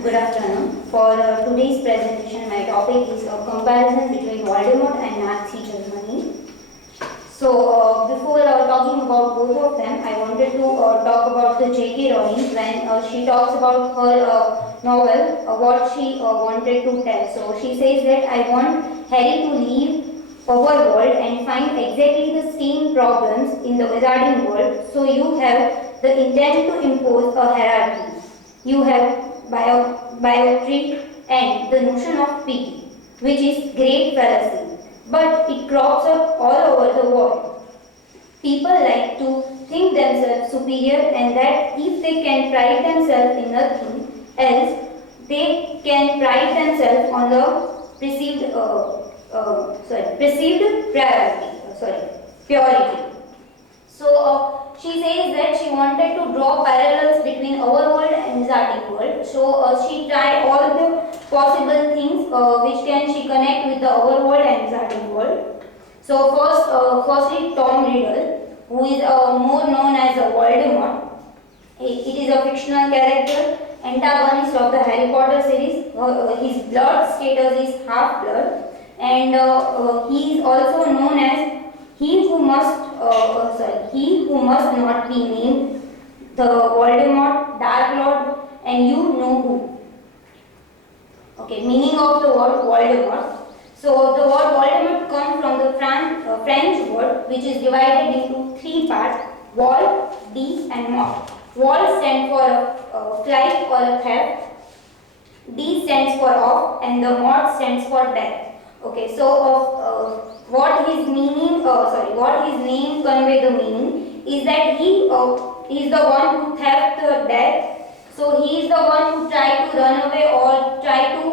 Good afternoon. For today's presentation, my topic is a comparison between Voldemort and Nazi Germany. So, before talking about both of them, I wanted to talk about the J.K. Rowling when she talks about her novel, what she wanted to tell. So, she says that I want Harry to leave our world and find exactly the same problems in the wizarding world. So, you have the intent to impose a hierarchy. You have bigotry and the notion of pity, which is great fallacy, but it crops up all over the world. People like to think themselves superior and that if they can pride themselves in nothing else, they can pride themselves on the perceived purity. So she says that she wanted to draw parallels between our world and wizarding world. So she tried all the possible things which can she connect with the our world and wizarding world. So firstly, Tom Riddle, who is more known as a Voldemort. It is a fictional character, antagonist of the Harry Potter series. His blood status is half blood, and he is also known as he who must not be named, the Voldemort, Dark Lord, and you know who. Okay, meaning of the word Voldemort. So the word Voldemort comes from the French word, which is divided into three parts: Vol, D, and Mort. Vol stands for a flight or a theft. D stands for off, and the Mort stands for death. Okay, so what his name convey the meaning is that he is the one who theft the death. So he is the one who tried to run away or try to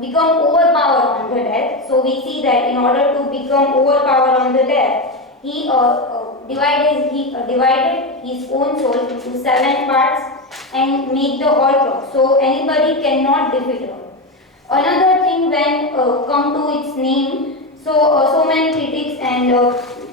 become overpowered on the death. So we see that in order to become overpowered on the death, he divided his own soul into 7 parts and make the Horcrux. So anybody cannot defeat her. Another thing when come to its name, so many critics and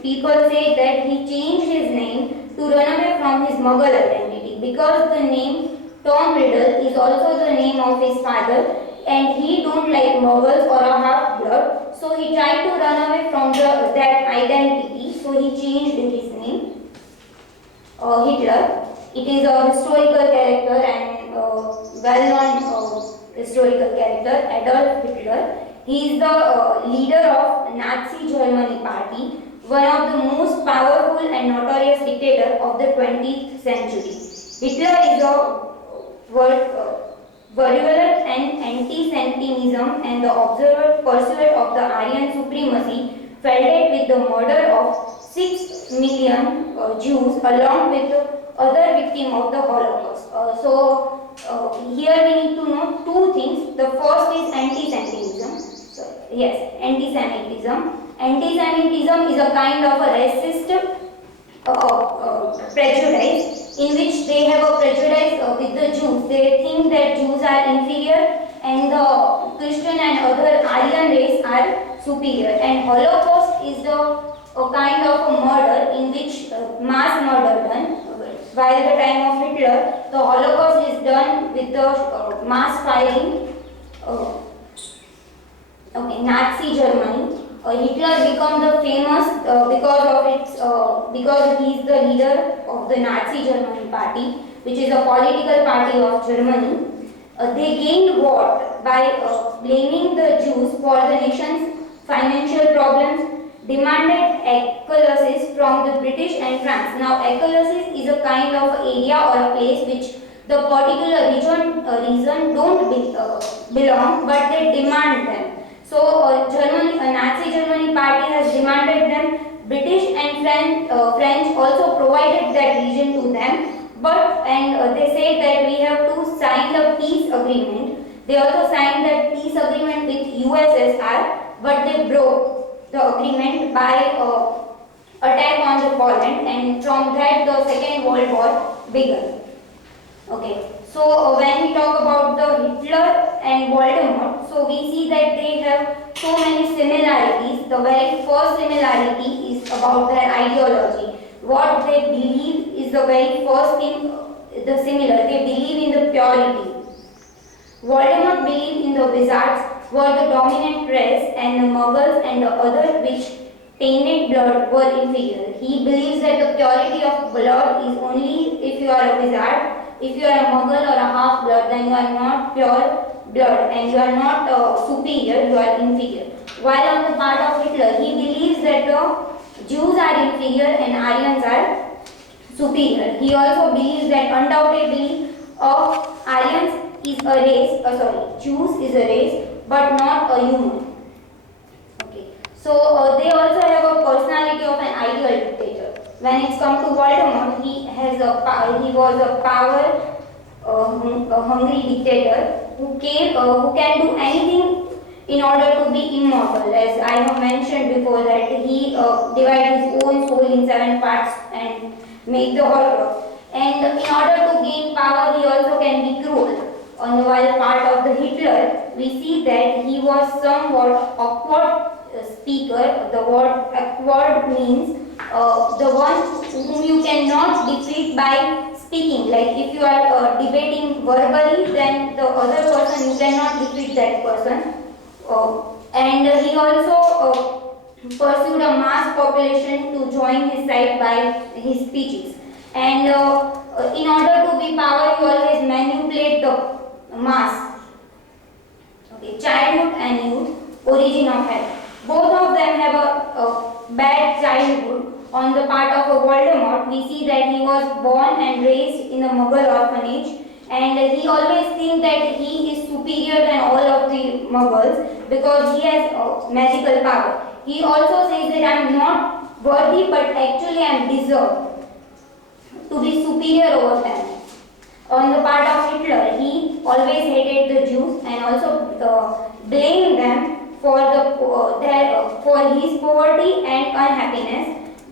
people say that he changed his name to run away from his Muggle identity, because the name Tom Riddle is also the name of his father and he don't like Muggles or a half blood, so he tried to run away from that identity, so he changed his name. Hitler, it is a historical character and well-known historical character, Adolf Hitler. He is the leader of Nazi Germany party, one of the most powerful and notorious dictator of the 20th century. Hitler is a virulent and anti-Semitism and the observant pursuit of the Aryan supremacy, felled with the murder of 6 million Jews along with other victims of the Holocaust. Here we need to know two things. The first is anti-Semitism. Anti-Semitism. Anti-Semitism is a kind of a racist prejudice in which they have a prejudice with the Jews. They think that Jews are inferior and the Christian and other Aryan race are superior. And Holocaust is a kind of a murder in which mass murder done. By the time of Hitler, the Holocaust is done with the mass firing. Nazi Germany. Hitler became the famous because he is the leader of the Nazi Germany party, which is a political party of Germany. They gained what by blaming the Jews for the nation's financial problems, demanded ecologies from the British and France. Now, ecologies is a kind of area or a place which the particular region don't belong, but they demand them. So, Nazi Germany party has demanded them. British and French also provided that region to them. But they say that we have to sign the peace agreement. They also signed that peace agreement with USSR, but they broke the agreement by attack on the Poland, and from that the Second World War began. Okay, so when we talk about the Hitler and Voldemort, so we see that they have so many similarities. The very first similarity is about their ideology. What they believe is the very first thing, the similar. They believe in the purity. Voldemort believed in the wizards were the dominant race and the Muggles and the other which tainted blood were inferior. He believes that the purity of blood is only if you are a wizard. If you are a Muggle or a half-blood, then you are not pure blood and you are not superior, you are inferior. While on the part of Hitler, he believes that the Jews are inferior and Aryans are superior. He also believes that undoubtedly Aryans is a race, Jews is a race, but not a human. Okay. So they also have a personality of an ideal dictator. When it's come to Voldemort, he was a power a hungry dictator who can do anything in order to be immortal. As I have mentioned before, that he divided his own soul in 7 parts and make the Horcrux. And in order to gain power, he also can be cruel. On the while part of the Hitler, we see that he was somewhat awkward speaker. The word awkward means the one whom you cannot defeat by speaking. Like if you are debating verbally, then the other person you cannot defeat that person. And he also pursued a mass population to join his side by his speeches. And in order to be power, he always manipulate the mass. Okay, childhood and youth, origin of hell. Both of them have a bad childhood. On the part of a Voldemort, we see that he was born and raised in a Muggle orphanage, and he always thinks that he is superior than all of the Muggles because he has magical power. He also says that I am not worthy, but actually I am deserved to be superior over them. On the part of Hitler, he always hated the Jews and also blamed them for his poverty and unhappiness.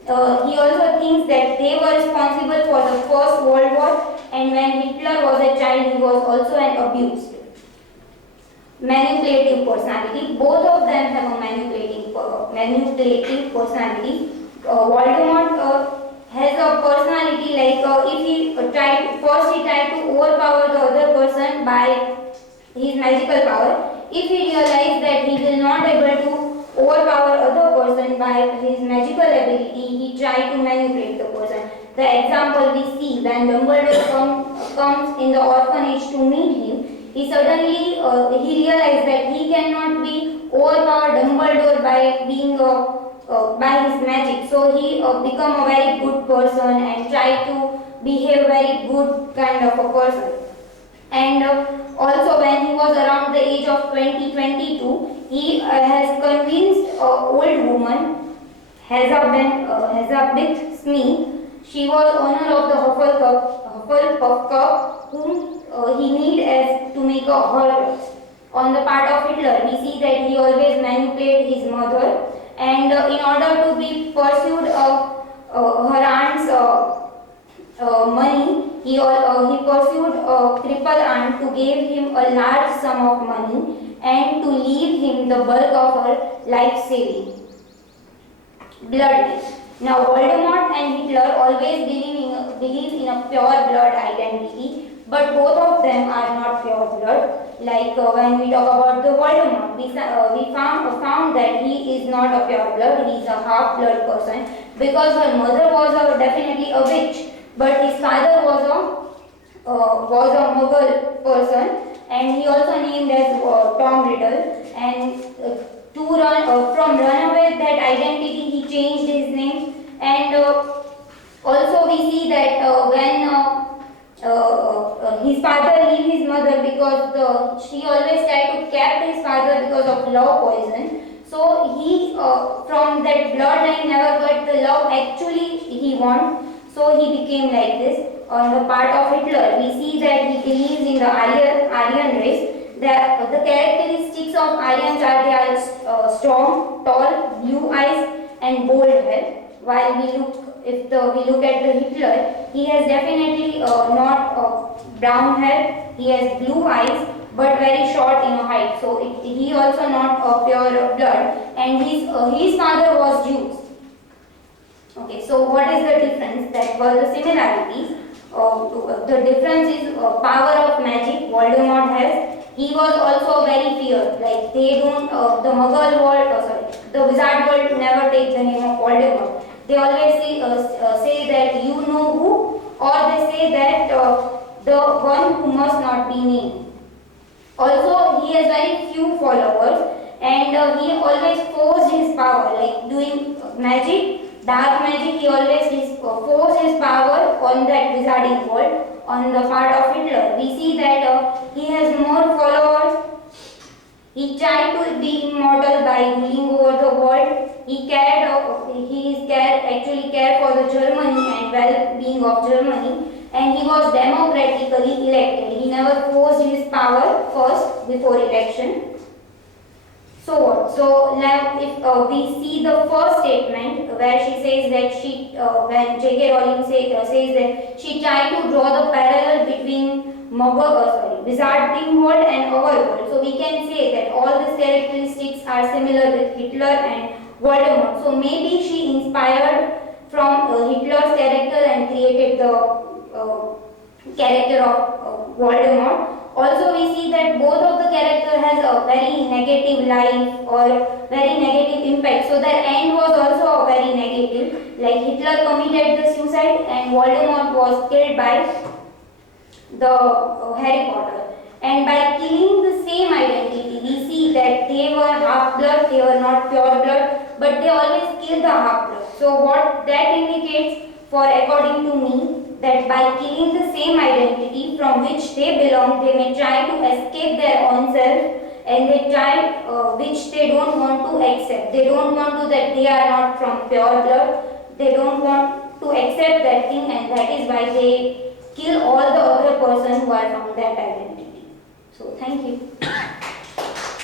He also thinks that they were responsible for the First World War, and when Hitler was a child, he was also an abused. Manipulative personality. Both of them have a manipulative personality. Voldemort has a personality like if he tried to overpower the other person by his magical power. If he realized that he will not able to overpower other person by his magical ability, he tried to manipulate the person. The example we see when Dumbledore comes in the orphanage to meet him, he suddenly he realized that he cannot be overpower Dumbledore by being by his magic. So he become a very good person and try to behave very good kind of a person. And also when he was around the age of 20-22, he has convinced an old woman, Elizabeth Smith. She was owner of the Hufflepuff Cup, whom he need as to make a Horcrux. On the part of Hitler, we see that he always manipulated his mother, and in order to be pursued her aunt's money, he pursued a crippled aunt to give him a large sum of money and to leave him the bulk of her life saving. Blood. Now Voldemort and Hitler always believe in a pure blood identity, but both of them are not pure blood. Like when we talk about the Voldemort, we found that he is not a pure blood, he is a half-blood person because her mother was definitely a witch, but his father was a Muggle person, and he also named as Tom Riddle. And to run from runaway that identity, he changed his name. And also we see that when his father leave his mother because she always tried to cap his father because of love poison. So he from that bloodline never got the love actually he want. So he became like this. On the part of Hitler, we see that he believes in the Aryan race. The characteristics of Aryans are they are strong, tall, blue eyes, and bold hair. While we look at the Hitler, he has definitely not brown hair. He has blue eyes, but very short in height. So he also not pure blood, and his father was Jews. Okay, so what is the difference? That was the similarities. The difference is power of magic. Voldemort has he was also very feared. Like they don't, the Mughal world, the wizard world never takes the name of Voldemort. They always say that you know who, or they say that the one who must not be named. Also, he has very few followers, and he always forced his power, like doing magic, dark magic. He always forced his power on that wizarding world, on the part of Hitler. We see that he has more followers. He tried to be immortal by ruling over the world. Actually cared for the Germany and well-being of Germany, and he was democratically elected. He never forced his power first before election. So what? So now if we see the first statement where she says that when J.K. Rowling says that she tried to draw the parallel between wizarding world and our world. So we can say that all these characteristics are similar with Hitler and Voldemort. So maybe she inspired from Hitler's character and created the character of Voldemort. Also, we see that both of the character has a very negative life or very negative impact. So their end was also very negative. Like Hitler committed the suicide and Voldemort was killed by the Harry Potter. And by killing the same identity, we see that they were half-blood, they were not pure blood, but they always kill the half-blood. So what that indicates, for according to me, that by killing the same identity from which they belong, they may try to escape their own self, and they try which they don't want to accept. They don't want to that they are not from pure blood. They don't want to accept that thing, and that is why they kill all the other persons who are from that identity. So thank you.